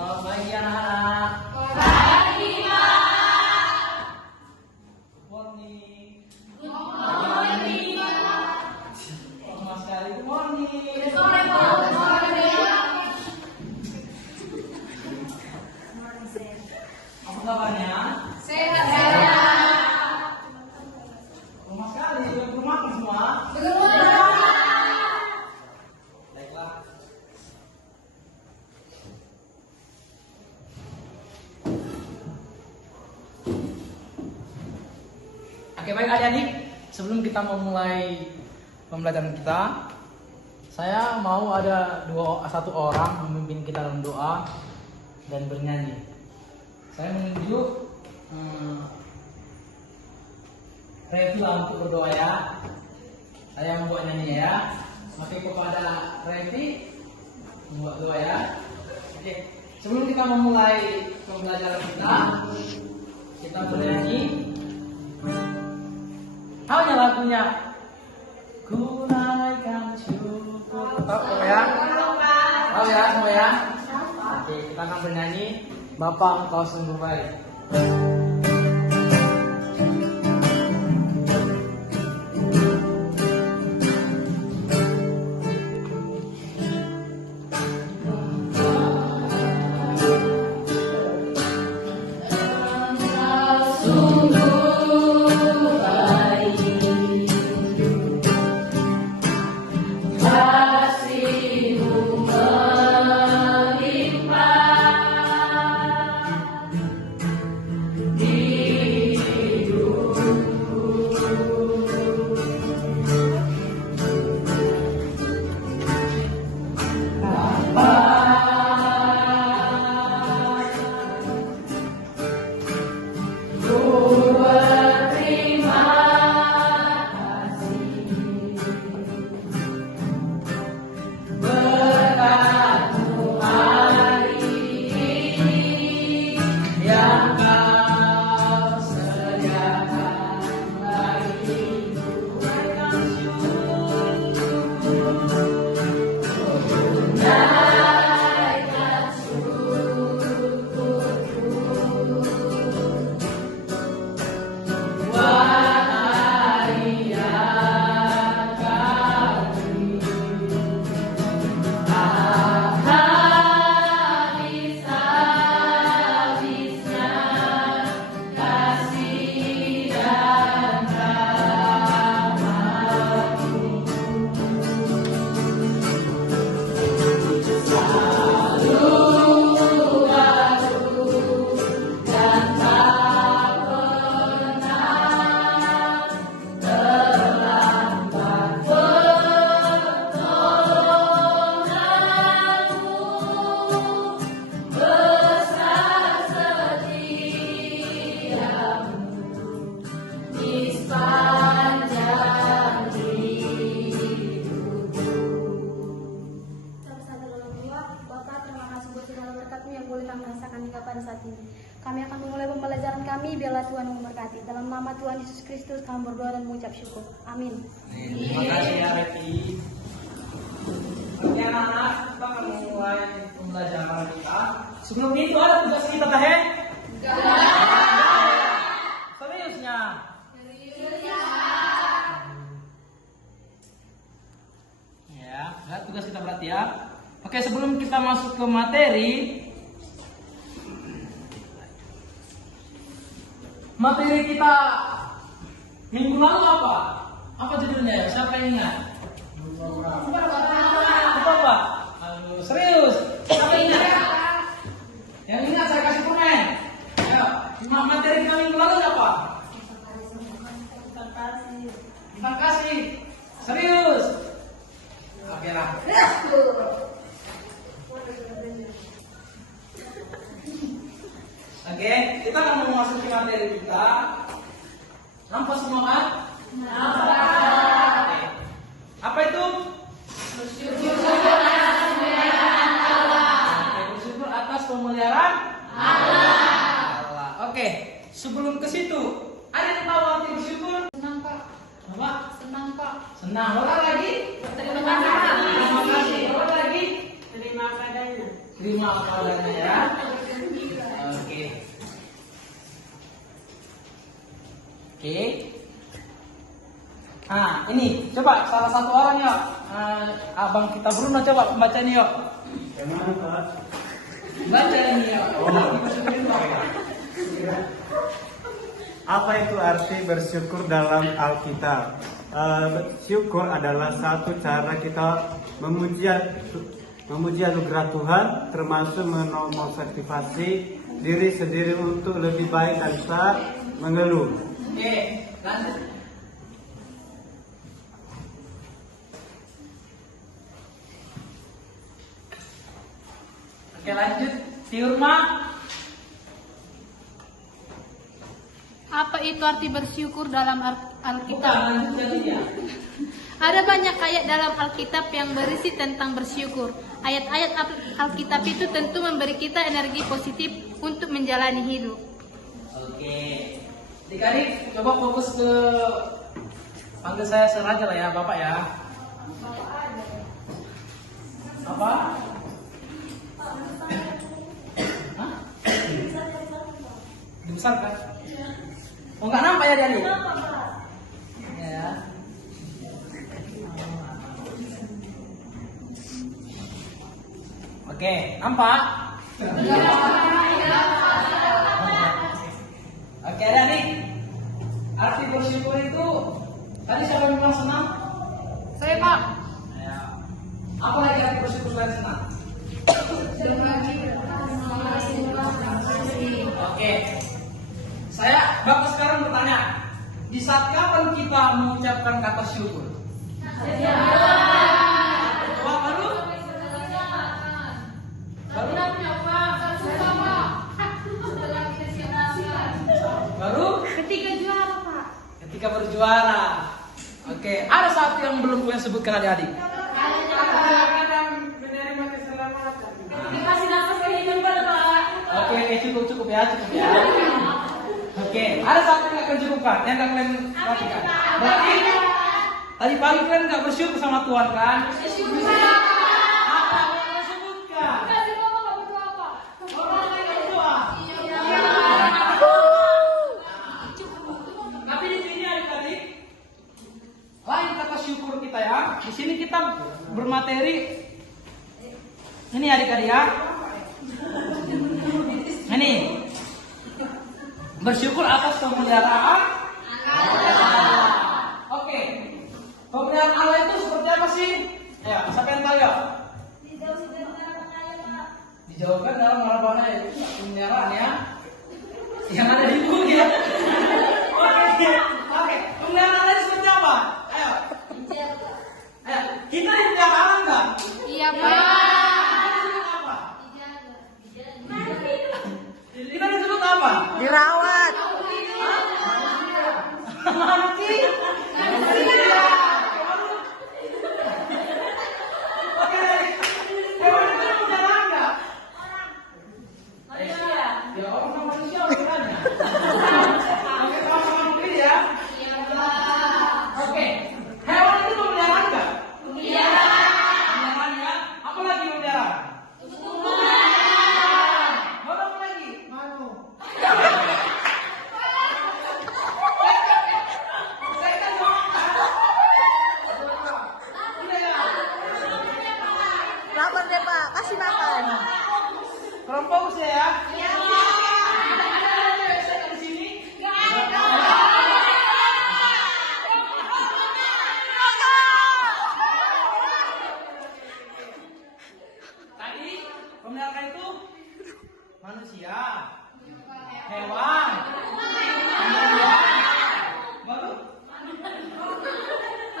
Selamat pagi anak-anak. Pagi, Pak. Good morning. Good morning, Pak. Lama sekali good morning. Good morning, Pak. Good morning. Apa kabarnya? Sehat. Lama sekali belum makan semua. Belum makan. Baiklah. Oke, baik adik-adik, sebelum kita memulai pembelajaran kita, saya mau ada satu orang memimpin kita dalam doa dan bernyanyi. Saya menunjuk Revi untuk berdoa ya. Saya membuat nyanyi ya. Maka kepada Revi membuat doa ya. Oke, sebelum kita memulai pembelajaran kita bernyanyi. Hanya lagunya ku naikkan syukur. Tahu ya? Tahu ya semua ya? Oke, kita akan bernyanyi Bapa Engkau sungguh baik. Kami akan memulai pembelajaran kami. Biarlah Tuhan memberkati. Dalam nama Tuhan Yesus Kristus kami berdoa dan mengucap syukur. Amin. Terima kasih ya Revi. Oke anak-anak, kita akan memulai pembelajaran kita. Sebelum itu ada tugas kita Tahe? Seriusnya? Ya, lihat tugas kita berarti ya. Oke, sebelum kita masuk ke materi kita minggu lalu apa? Apa judulnya ya? Siapa yang ingat? Lupa apa? Serius? Siapa yang ingat? Yang ingat saya kasih komen. Ayo, materi kita minggu lalu apa? Terima kasih. Serius? Oke lah. Oke, kita akan memasuki materi kita. Nampak semua kan? Nampak. Oke. Apa itu? Bersyukur atas pemeliharaan Allah. Oke, sebelum ke situ, ada yang tahu arti bersyukur? Senang, Pak. Apa? Senang, Pak. Senang. Orang lagi? Terima kasih. Terima kasih. Orang lagi? Terima padanya. Terima apa adanya ya. Oke. Nah, ini coba salah satu orang ya, abang kita Bruno coba baca ini yuk. Gimana Pak? Baca ini yuk. Apa itu arti bersyukur dalam Alkitab? Syukur adalah satu cara kita memuji anugerah Tuhan, termasuk memotivasi diri sendiri untuk lebih baik dan tak mengeluh. Oke, lanjut. Oke, lanjut. Tiurma. Apa itu arti bersyukur dalam Bukan, Alkitab? lanjut jadinya. Ada banyak ayat dalam Alkitab yang berisi tentang bersyukur. Ayat-ayat Alkitab itu tentu memberi kita energi positif untuk menjalani hidup. Oke. Adik-adik, coba fokus ke panggil saya Seraja lah ya, Bapak ya. Apa? Hah? Dibesarkan? Oh, nggak nampak ya dari? Ya. Oke, nampak? Oke, adik. Arti bersyukur itu tadi siapa yang bilang senang? Saya Pak. Ya. Apa lagi arti bersyukur selain senang? Oke. Bapak sekarang bertanya, di saat kapan kita mengucapkan kata syukur? Wah, baru? Baru? Ketika juara Pak. Ketika berjuara. Oke, ada satu yang belum gue sebutkan adik-adik. Dikasih nafas kehidupan Pak. Oke, cukup ya. Oke, ada satu yang akan cukupkan, yang akan kalian perhatikan. Berarti tadi pagi kalian nggak bersyukur sama Tuhan kan? Apa yang kalian sebutkan? Orang yang berdoa. Tapi di sini adik-adik, lain kata syukur kita ya. Di sini kita bermateri. Ini adik-adik ya. Ini bersyukur atas pemeliharaan Allah. Oke. Pemeliharaan Allah itu seperti apa sih? Ya, siapa yang tahu ya? Dijauhkan dalam mara bahaya itu pemeliharaan ya. Yang ada di bumi ya. Oke. Pemeliharaan Allah itu seperti apa? Ayo. Kita dijaga Allah enggak? Iya Pak. Kita disebut apa? Dirawat. Mati. Oke. Hewan itu berjalan enggak? Manusia. Ya, orang sama manusia berjalannya. Oke, sama-sama mungkin ya. Iya Pak. Oke. Hewan itu berjalan enggak? Iya. Berjalan ya. Apa lagi berjalan? Baru apa lagi? Manu. Saya kan udah ya. Lapar deh Pak, kasih makan. Kurang fokus ya. Iya Ada cewek saya di sini. Tadi pemeliharaan itu manusia, hewan, tumbuhan, baru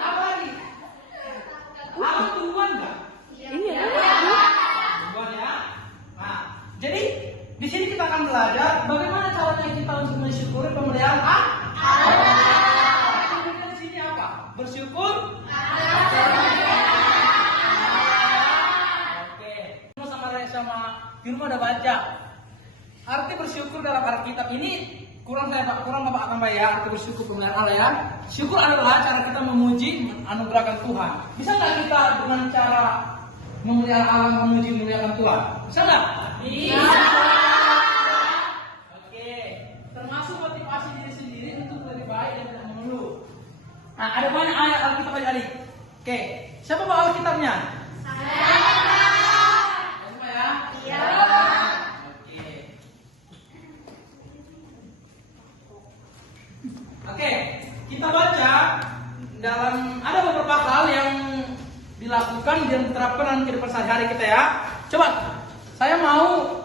apa lagi? Apa tumbuhan enggak? Iya. Tumbuhan ya. Nah, jadi di sini kita akan belajar bagaimana caranya kita untuk mensyukuri pemeliharaan Allah. Di sini apa? Bersyukur. Oke. Sama Raya sama di rumah udah baca. Arti bersyukur dalam Alkitab ini kurang Bapak tambah ya. Arti bersyukur pemeliharaan Allah ya. Syukur adalah cara kita memuji, anugerahkan Tuhan. Bisa nggak kita dengan cara memelihara Allah, memuliakan Tuhan? Bisa nggak? Bisa. Oke. Termasuk motivasi diri sendiri untuk lebih baik Nah, ada banyak ayat Alkitab adik-adik. Oke, siapa bawa Alkitabnya? Semua ya? Iya. Oke. Oke, kita baca dalam ada beberapa hal yang dilakukan dan diterapkan dalam kehidupan sehari-hari kita ya. Coba, saya mau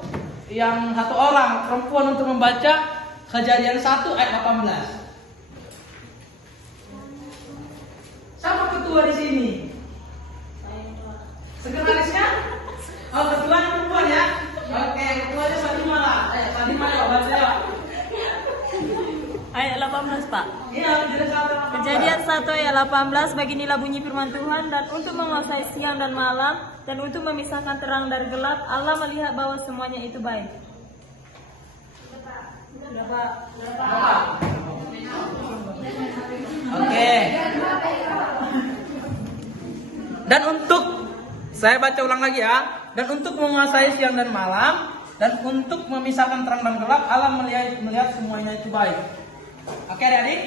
yang satu orang perempuan untuk membaca Kejadian 1 ayat 18. Siapa ketua di sini? Sekretarisnya? Oh, ketuanya perempuan ya? Oke, ketuanya Sadima lah. Ayo, Sadima ya, baca ya. Ayat 18, Pak. Iya, Kejadian 1 ayat 18, beginilah bunyi firman Tuhan, dan untuk menguasai siang dan malam, dan untuk memisahkan terang dari gelap, Allah melihat bahwa semuanya itu baik. Oke. Dan untuk saya baca ulang lagi ya. Dan untuk menguasai siang dan malam, dan untuk memisahkan terang dan gelap, Allah melihat semuanya itu baik. Oke, adik-adik?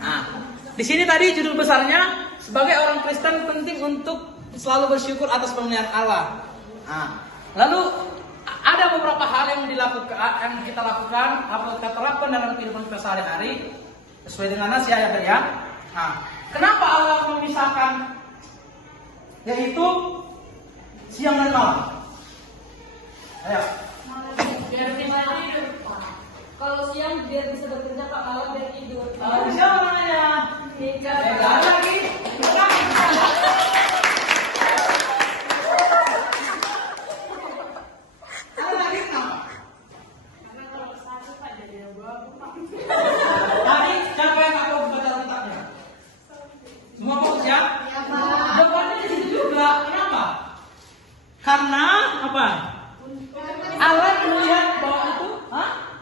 Nah, di sini tadi judul besarnya sebagai orang Kristen penting untuk selalu bersyukur atas pemeliharaan Allah. Nah, lalu ada beberapa hal yang kita lakukan atau kita terapkan dalam kehidupan kita sehari-hari sesuai dengan nasi ayat ya. Nah, kenapa Allah memisahkan yaitu siang dan malam? Ayo. Biar bisa tidur, Pak. Kalau siang biar bisa bekerja, Pak. Malam biar tidur. Siapa namanya? Nika. Ada lagi? Ada lagi kenapa? Karena kalau satu, Pak, jadi dua, Pak. Tadi siapa yang aku baca Alkitabnya? Semua fokus ya? Iya, Pak. Jawabannya di situ juga. Kenapa? Karena apa? Allah melihat bahwa itu, hah?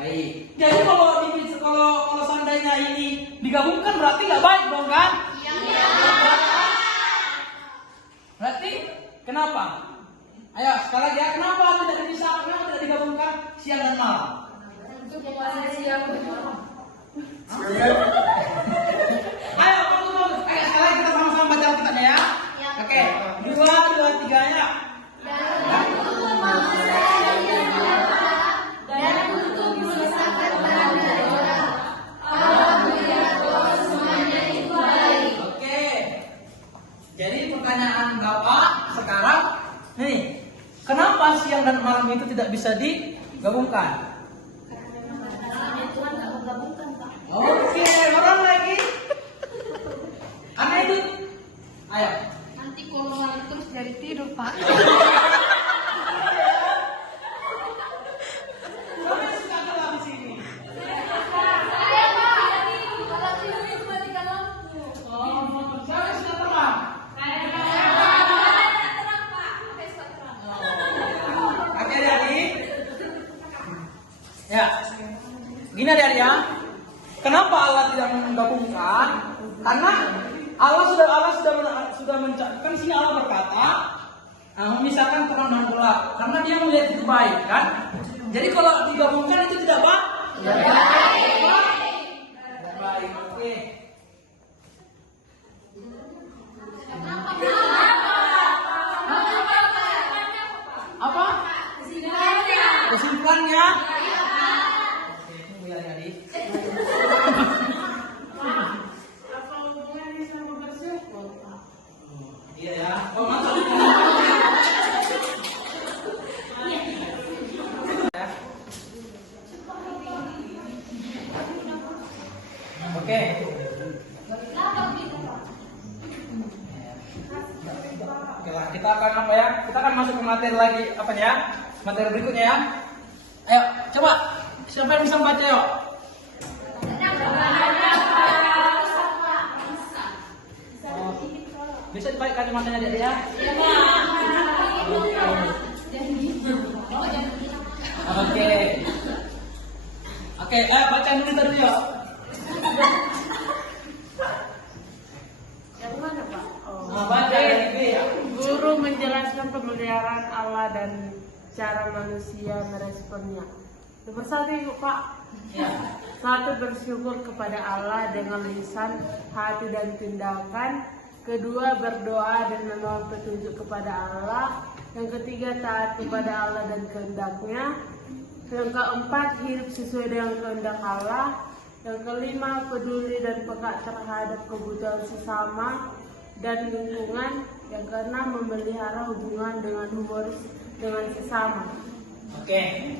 Baik. Jadi kalau seandainya ini digabungkan berarti nggak baik dong kan? Iya. Berarti kenapa? Ayo sekali lagi ya, kenapa tidak bisa? Kenapa tidak digabungkan siang dan malam? Untuk menguasai siang dan malam. Ayo, ayo sekali lagi kita sama-sama baca Alkitabnya ya. Oke, 2, 3 ya. Oke. Jadi pertanyaan Bapak sekarang, nih, kenapa siang dan malam itu tidak bisa digabungkan? Oke, orang lagi. Aneh itu. Ayo. Nanti kalau malam terus dari tidur, Pak. Siapa yang suka gelap di sini? Saya, Pak. Kalau tidur itu matikan lampu. Oh, siapa yang suka terang? Terang, Pak. Oke, suka terang. Oke, adik. Ya. Gini adik ya. Kenapa Allah tidak menggabungkan? Karena Allah sudah mencatatkan sini Allah berkata, memisahkan terang dan gelap. Karena Dia melihat itu baik kan? Jadi kalau digabungkan itu tidak baik. Tidak baik. Oke. Apa? Kesimpulannya? Oke, tunggu ya adik. Apa hubungannya sama bersyukur, Pak? Iya ya. Oh, mantap. Oke. Oke lah, kita akan apa ya? Kita akan masuk ke materi lagi apa ya? Materi berikutnya ya. Ayo, coba. Siapa yang bisa membaca yuk? Oh, bisa dipakai kacamatanya dia ya? Iya, Oke. Oke, baca dulu tadi yuk. Yang mana, Pak? Baca dari B ya. Guru menjelaskan pemeliharaan Allah dan cara manusia meresponnya. Nomor 1 Ibu Pak. Ya. 1. Bersyukur kepada Allah dengan lisan, hati dan tindakan. 2. Berdoa dan memohon petunjuk kepada Allah. Yang 3. Taat kepada Allah dan kehendaknya. Yang 4. Hidup sesuai dengan kehendak Allah. Yang 5. Peduli dan peka terhadap kebutuhan sesama dan lingkungan. Yang 6. Memelihara hubungan dengan humoris dengan sesama. Oke.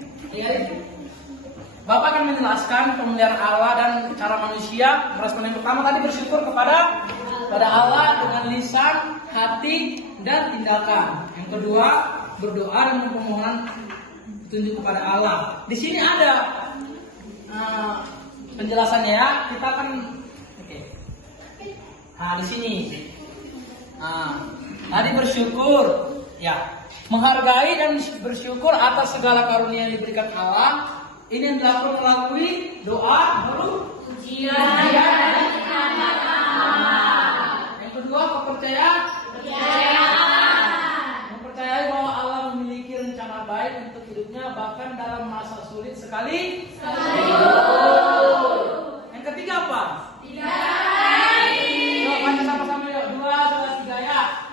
Bapak akan menjelaskan pemeliharaan Allah dan cara manusia merespon. Yang pertama tadi bersyukur kepada Allah dengan lisan, hati, dan tindakan. Yang kedua berdoa dan memohon petunjuk kepada Allah. Di sini ada penjelasannya ya. Kita akan di sini. Tadi bersyukur, ya, menghargai dan bersyukur atas segala karunia yang diberikan Allah. Ini yang dilakukan melalui doa, baru pujian dan Allah. Yang kedua kepercayaan. Mempercayai bahwa Allah memiliki rencana baik untuk hidupnya bahkan dalam masa sulit sekalipun. Yang ketiga apa? Yuk baca sama-sama yuk. 2, 2, 3 ya.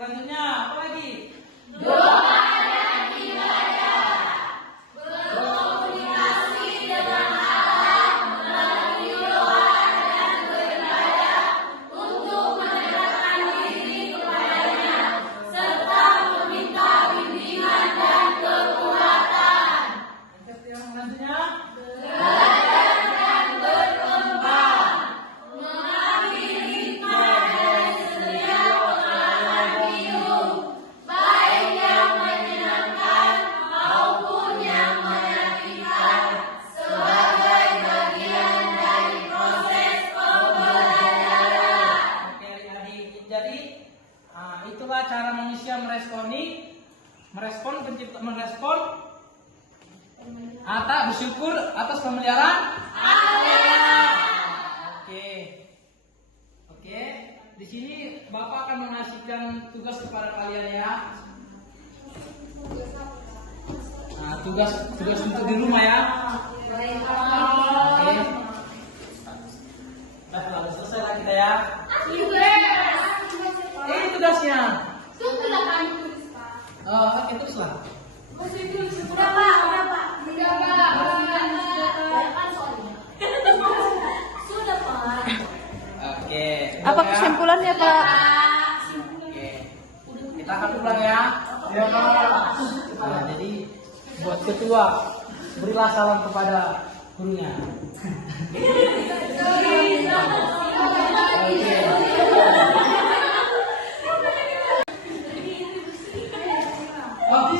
Selanjutnya apa lagi? Doa dan ibadah. Berkomunikasi dengan Allah melalui doa dan beribadah untuk mendekatkan diri kepadanya serta meminta bimbingan dan kekuatan. Yang selanjutnya belajar dan berkembang. Mengambil hikmah dari setiap pengalaman hidup, baik yang menyenangkan maupun yang menyakitkan, sebagai bagian dari proses pembelajaran. Oke adik-adik, jadi itulah cara manusia merespon atau bersyukur atas pemeliharaan Allah. Oke. Di sini Bapak akan mengasihkan tugas kepada kalian ya. Tugas untuk di rumah ya. Oke. Sudah selesai lah kita ya. Ini tugasnya. Sudah kami tulis, Pak. Oke, teruslah. Udah Pak. Sudah Pak. Oke. Apa kesimpulannya Pak? Oke. Kita akan pulang ya. Ya. Jadi buat ketua berilah salam kepada gurunya.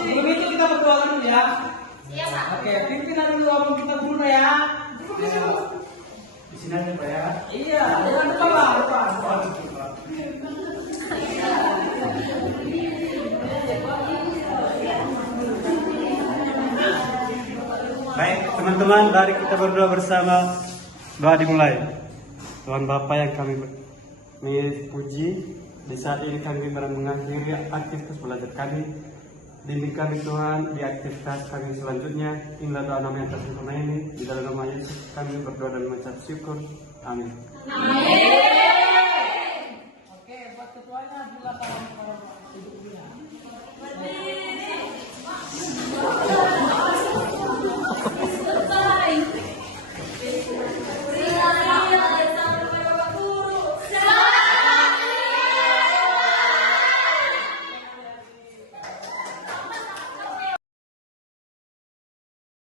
Sebelum itu kita berdoa dulu ya. Oke, pimpinan dulu abang kita dulu ya. Di sini aja Pak ya. Iya, depan lah, depan. Baik teman-teman, mari kita berdoa bersama. Doa dimulai. Tuhan Bapa yang kami puji, di saat ini kami mengakhiri aktivitas belajar kami. Bimbing kami Tuhan di aktivitas kami selanjutnya. Inilah doa nama yang tersempurna ini. Di dalam nama Yesus kami berdoa dan mengucap syukur. Amin.